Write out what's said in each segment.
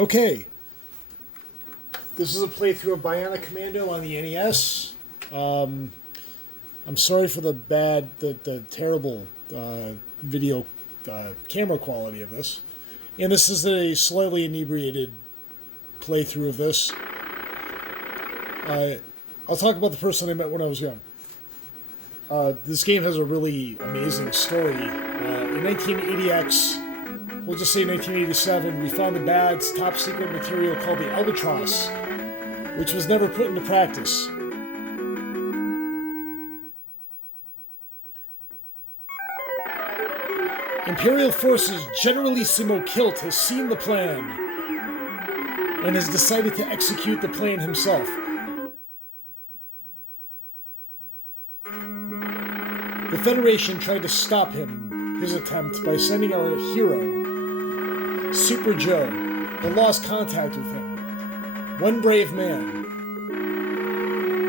Okay, this is a playthrough of Bionic Commando on the NES. Um, I'm sorry for the terrible video camera quality of this. And this is a slightly inebriated playthrough of this. I'll talk about the person I met when I was young. This game has a really amazing story. In 1980X, we'll just say 1987, we found the bad's top secret material called the Albatross, which was never put into practice. Imperial forces Generalissimo Kilt has seen the plan and has decided to execute the plan himself. The Federation tried to stop his attempt by sending our hero, Super Joe, but lost contact with him. One brave man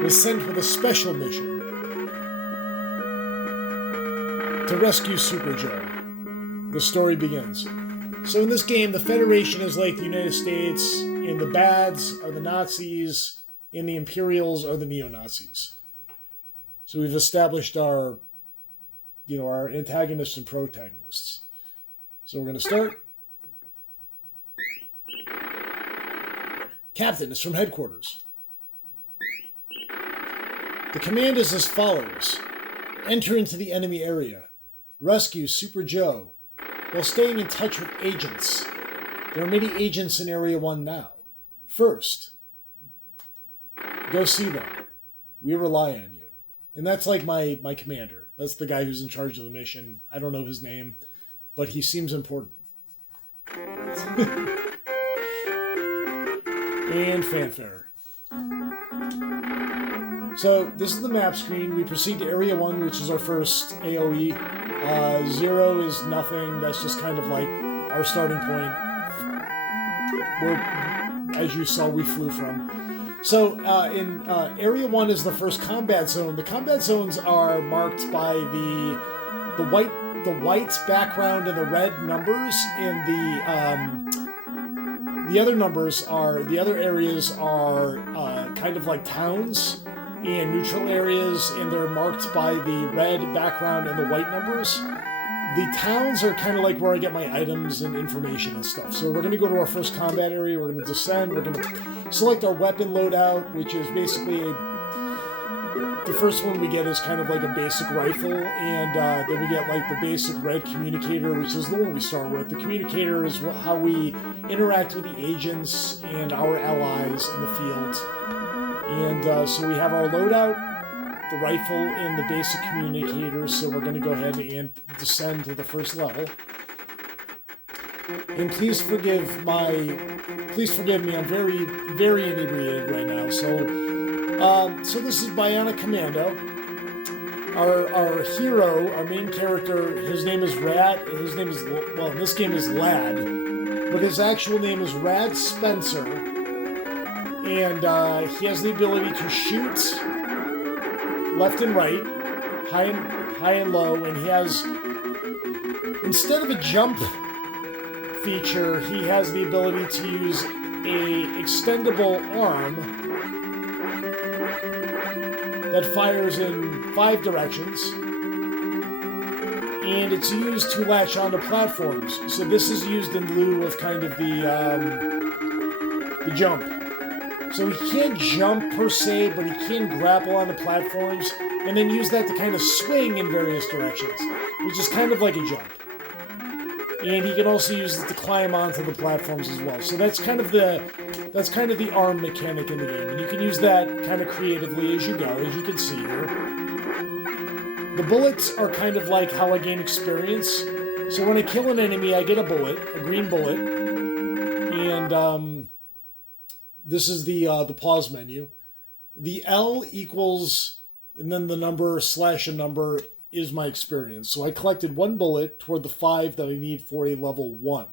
was sent with a special mission to rescue Super Joe. The story begins. So in this game, the Federation is like the United States, and the bads are the Nazis, and the Imperials are the neo-Nazis. So we've established our antagonists and protagonists. So we're going to start. Captain is from headquarters. The command is as follows. Enter into the enemy area. Rescue Super Joe while staying in touch with agents. There are many agents in Area 1 now. First, go see them. We rely on you. And that's like my commander. That's the guy who's in charge of the mission. I don't know his name, but he seems important. And fanfare. So this is the map screen. We proceed to Area 1, which is our first AoE. 0 is nothing. That's just kind of like our starting point. Where, as you saw, we flew from. So in Area 1 is the first combat zone. The combat zones are marked by the white background and the red numbers, and the other areas are kind of like towns and neutral areas, and they're marked by the red background and the white numbers. The towns are kind of like where I get my items and information and stuff. So we're going to go to our first combat area. We're going to descend. We're going to select our weapon loadout, which is basically the first one we get is kind of like a basic rifle, and then we get like the basic red communicator, which is the one we start with. The communicator is how we interact with the agents and our allies in the field. And so we have our loadout, the rifle, and the basic communicator. So we're going to go ahead and descend to the first level. And please forgive me. I'm very, very inebriated right now. So this is Bionic Commando. Our hero, our main character, his name is Rad. In this game is Lad, but his actual name is Rad Spencer. And he has the ability to shoot left and right, high and low, and he has, instead of a jump feature, he has the ability to use a extendable arm that fires in 5 directions, and it's used to latch onto platforms. So this is used in lieu of kind of the jump. So he can't jump per se, but he can grapple onto platforms and then use that to kind of swing in various directions, which is kind of like a jump. And he can also use it to climb onto the platforms as well. So that's kind of the arm mechanic in the game, and you can use that kind of creatively as you go, as you can see here. The bullets are kind of like how I gain experience. So when I kill an enemy, I get a bullet, a green bullet, and this is the pause menu. The L equals, and then the number / a number is my experience. So I collected 1 bullet toward the 5 that I need for a level 1.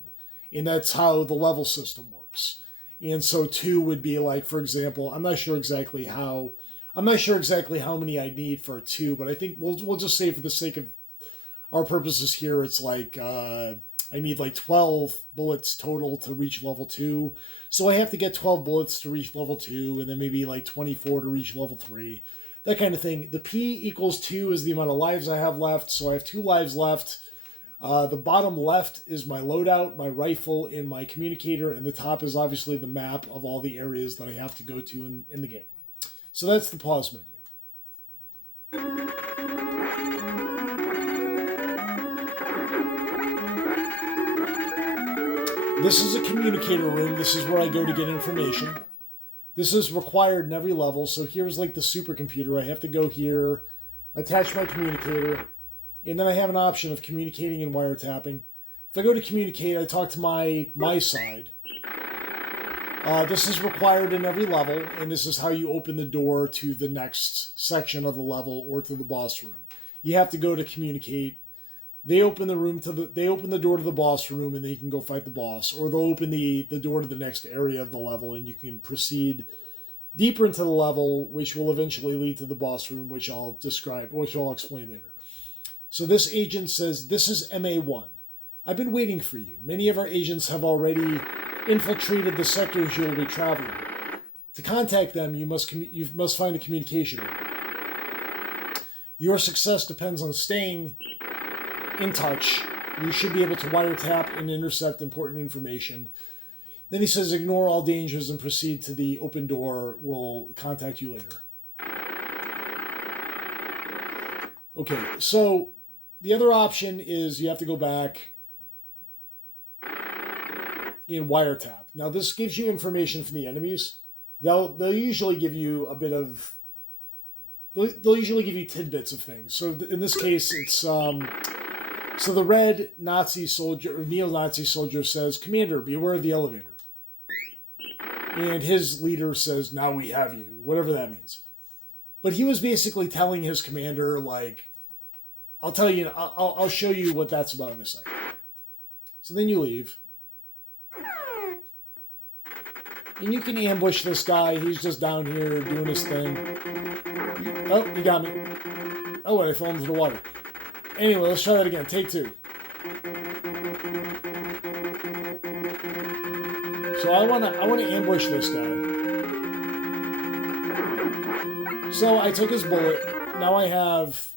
And that's how the level system works. And so 2 would be like, for example, I'm not sure exactly how many I need for a 2, but I think we'll just say for the sake of our purposes here, it's like I need like 12 bullets total to reach level 2. So I have to get 12 bullets to reach level 2, and then maybe like 24 to reach level 3. That kind of thing. The P equals 2 is the amount of lives I have left, so I have 2 lives left. The bottom left is my loadout, my rifle, and my communicator, and the top is obviously the map of all the areas that I have to go to in the game. So that's the pause menu. This is a communicator room. This is where I go to get information. This is required in every level. So here's like the supercomputer. I have to go here, attach my communicator, and then I have an option of communicating and wiretapping. If I go to communicate, I talk to my side. This is required in every level, and this is how you open the door to the next section of the level or to the boss room. You have to go to communicate. They open the door to the boss room, and then you can go fight the boss, or they'll open the door to the next area of the level, and you can proceed deeper into the level, which will eventually lead to the boss room, which I'll explain later. So this agent says, "This is MA1. I've been waiting for you. Many of our agents have already infiltrated the sectors you will be traveling. To contact them, you must find a communication room. Your success depends on staying in touch. You should be able to wiretap and intercept important information." Then he says, "Ignore all dangers and proceed to the open door. We'll contact you later." Okay, so the other option is you have to go back in wiretap. Now this gives you information from the enemies. They'll usually give you a bit of... They'll usually give you tidbits of things. So in this case, it's... So the red Nazi soldier, or neo-Nazi soldier says, "Commander, be aware of the elevator." And his leader says, "Now we have you," whatever that means. But he was basically telling his commander, like, I'll tell you, I'll show you what that's about in a second. So then you leave. And you can ambush this guy. He's just down here doing his thing. Oh, you got me. Oh, and I fell into the water. Anyway, let's try that again. Take 2. So I wanna ambush this guy. So I took his bullet. Now I have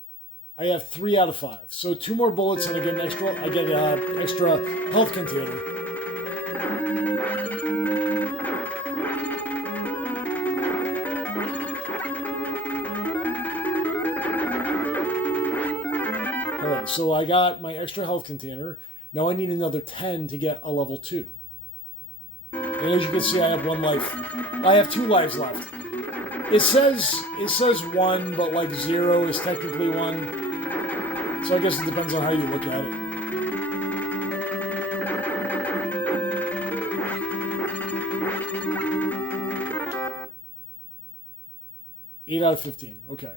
3 out of 5. So 2 more bullets and I get an extra health container. Alright, so I got my extra health container. Now I need another 10 to get a level 2. And as you can see, I have 1 life. I have 2 lives left. It says 1, but like 0 is technically 1. So I guess it depends on how you look at it. Eight out of 15. Okay.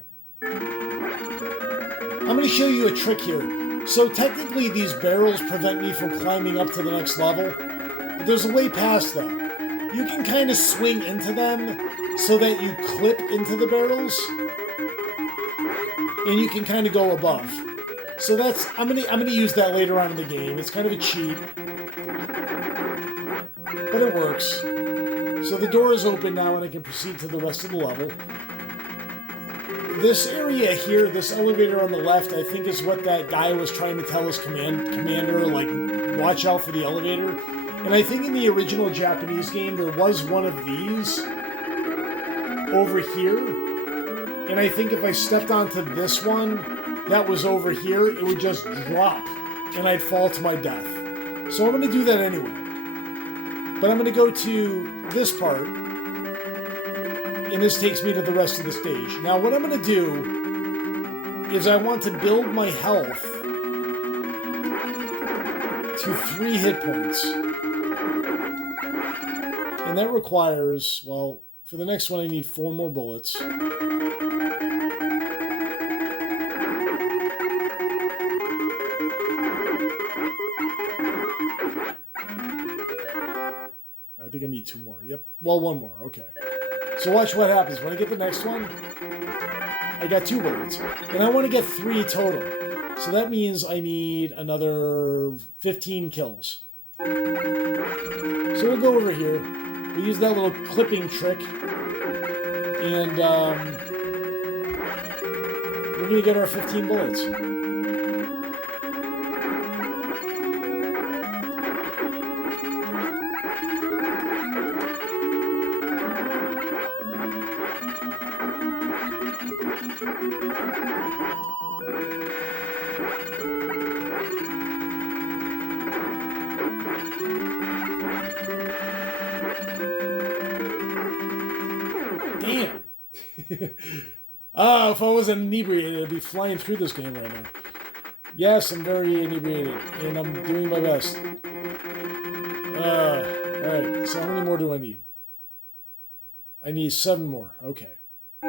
I'm going to show you a trick here. So technically these barrels prevent me from climbing up to the next level, but there's a way past that. You can kind of swing into them so that you clip into the barrels, and you can kind of go above. So that's I'm gonna use that later on in the game. It's kind of a cheat, but it works. So the door is open now, and I can proceed to the rest of the level. This area here, this elevator on the left, I think is what that guy was trying to tell his commander, like, watch out for the elevator. And I think in the original Japanese game, there was one of these over here. And I think if I stepped onto this one that was over here, it would just drop and I'd fall to my death. So I'm going to do that anyway. But I'm going to go to this part, and this takes me to the rest of the stage. Now what I'm going to do is I want to build my health to 3 hit points. And that requires, well, for the next one I need 4 more bullets. I think I need 2 more. Yep. Well, 1 more. Okay. So watch what happens. When I get the next one, I got 2 bullets. And I want to get 3 total. So that means I need another 15 kills. So we'll go over here. We'll use that little clipping trick. And we're going to get our 15 bullets. Damn. If I wasn't inebriated, I'd be flying through this game right now. Yes, I'm very inebriated, and I'm doing my best. Alright, so how many more do I need? I need 7 more. Okay. I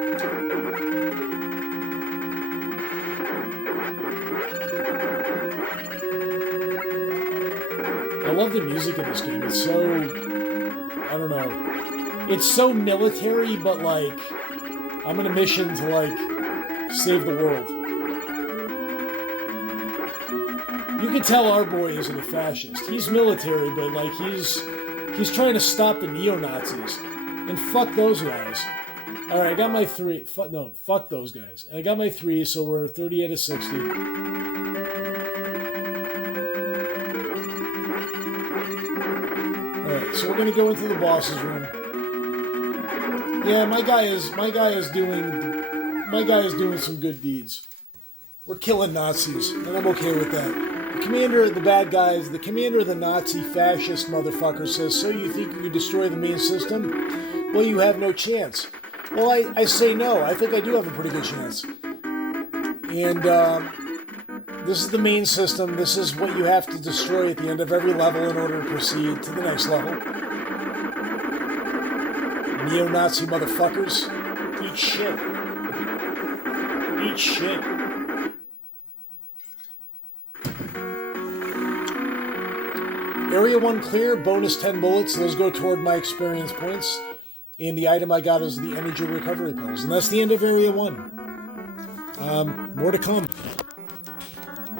love the music in this game. It's so... I don't know. It's so military, but like... I'm on a mission to like... save the world. You can tell our boy isn't a fascist. He's military, but like he's trying to stop the neo-Nazis. And fuck those guys. Alright, I got my 3. Fuck those guys. I got my 3, so we're 30 out of 60. Alright, so we're gonna go into the boss's room. Yeah, my guy is doing some good deeds. We're killing Nazis, and I'm okay with that. The commander of the bad guys, the commander of the Nazi fascist motherfucker says, "So you think you can destroy the main system? Well, you have no chance." Well, I say no. I think I do have a pretty good chance. And this is the main system. This is what you have to destroy at the end of every level in order to proceed to the next level. Neo-Nazi motherfuckers. Eat shit. Eat shit. Area 1 clear, bonus 10 bullets. Those go toward my experience points. And the item I got is the energy recovery pills. And that's the end of Area 1. More to come.